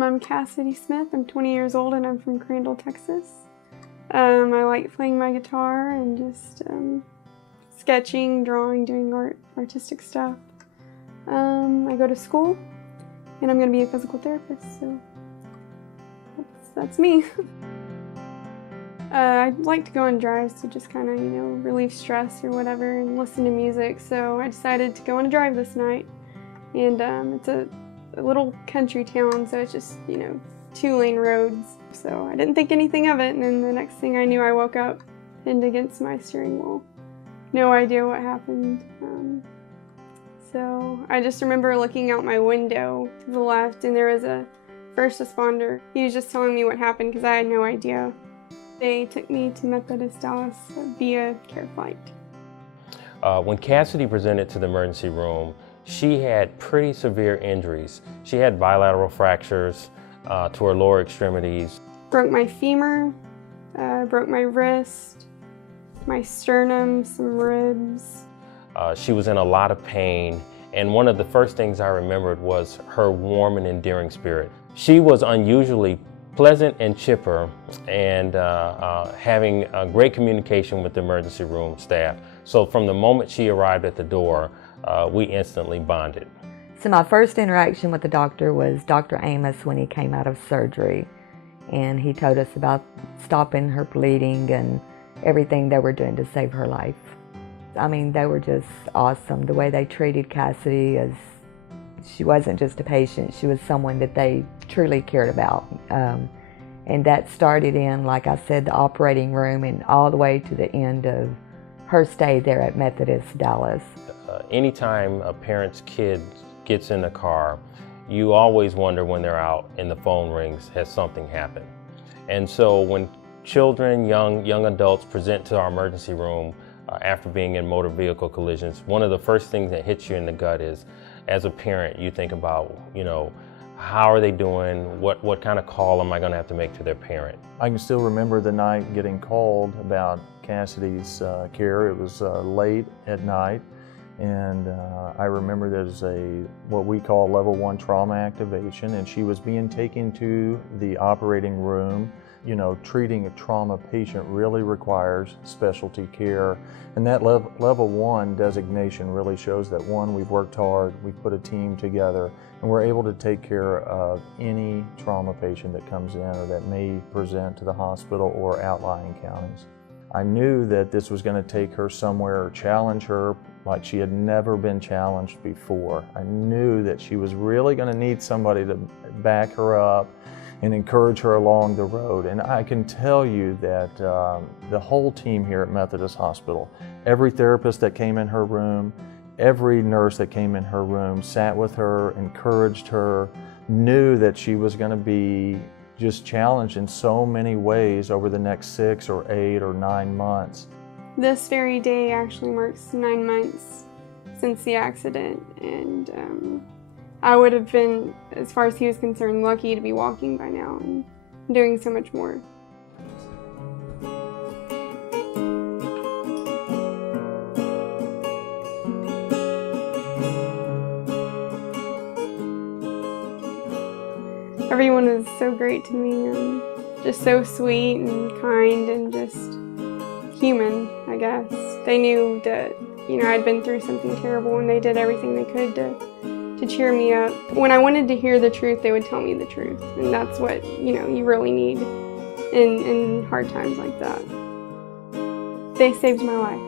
I'm CassidySmith. I'm 20 years old and I'm from Crandall, Texas. I like playing my guitar and just sketching, drawing, doing artistic stuff. I go to school and I'm going to be a physical therapist, so that's me. I like to go on drives to just kind of, relieve stress or whatever and listen to music, so I decided to go on a drive this night. And it's a little country town, so it's just, 2-lane roads. So I didn't think anything of it, and then the next thing I knew, I woke up pinned against my steering wheel. No idea what happened. So I just remember looking out my window to the left, and there was a first responder. He was just telling me what happened because I had no idea. They took me to Methodist Dallas via care flight. When Cassidy presented to the emergency room, she had pretty severe injuries. She had bilateral fractures to her lower extremities. Broke my femur, broke my wrist, my sternum, some ribs. She was in a lot of pain, and one of the first things I remembered was her warm and endearing spirit. She was unusually pleasant and chipper, and having a great communication with the emergency room staff. So from the moment she arrived at the door, we instantly bonded. So my first interaction with the doctor was Dr. Amos when he came out of surgery, and he told us about stopping her bleeding and everything they were doing to save her life. I mean, they were just awesome. The way they treated Cassidy as she wasn't just a patient, she was someone that they truly cared about. And that started in, like I said, the operating room and all the way to the end of her stay there at Methodist Dallas. Anytime a parent's kid gets in the car, you always wonder when they're out and the phone rings, has something happened? And so when children, young adults present to our emergency room after being in motor vehicle collisions, one of the first things that hits you in the gut is, as a parent, you think about, how are they doing? What kind of call am I going to have to make to their parent? I can still remember the night getting called about Cassidy's care. It was late at night, and I remember there's what we call level 1 trauma activation, and she was being taken to the operating room. Treating a trauma patient really requires specialty care, and that level 1 designation really shows that, one, we've worked hard, we've put a team together, and we're able to take care of any trauma patient that comes in or that may present to the hospital or outlying counties. I knew that this was going to take her somewhere or challenge her like she had never been challenged before. I knew that she was really going to need somebody to back her up and encourage her along the road. And I can tell you that the whole team here at Methodist Hospital, every therapist that came in her room, every nurse that came in her room, sat with her, encouraged her, knew that she was going to be just challenged in so many ways over the next 6 or 8 or 9 months. This very day actually marks 9 months since the accident, and I would have been, as far as he was concerned, lucky to be walking by now and doing so much more. Everyone was so great to me, and just so sweet and kind and just human, I guess. They knew that, I'd been through something terrible, and they did everything they could to cheer me up. When I wanted to hear the truth, they would tell me the truth, and that's what, you really need in hard times like that. They saved my life.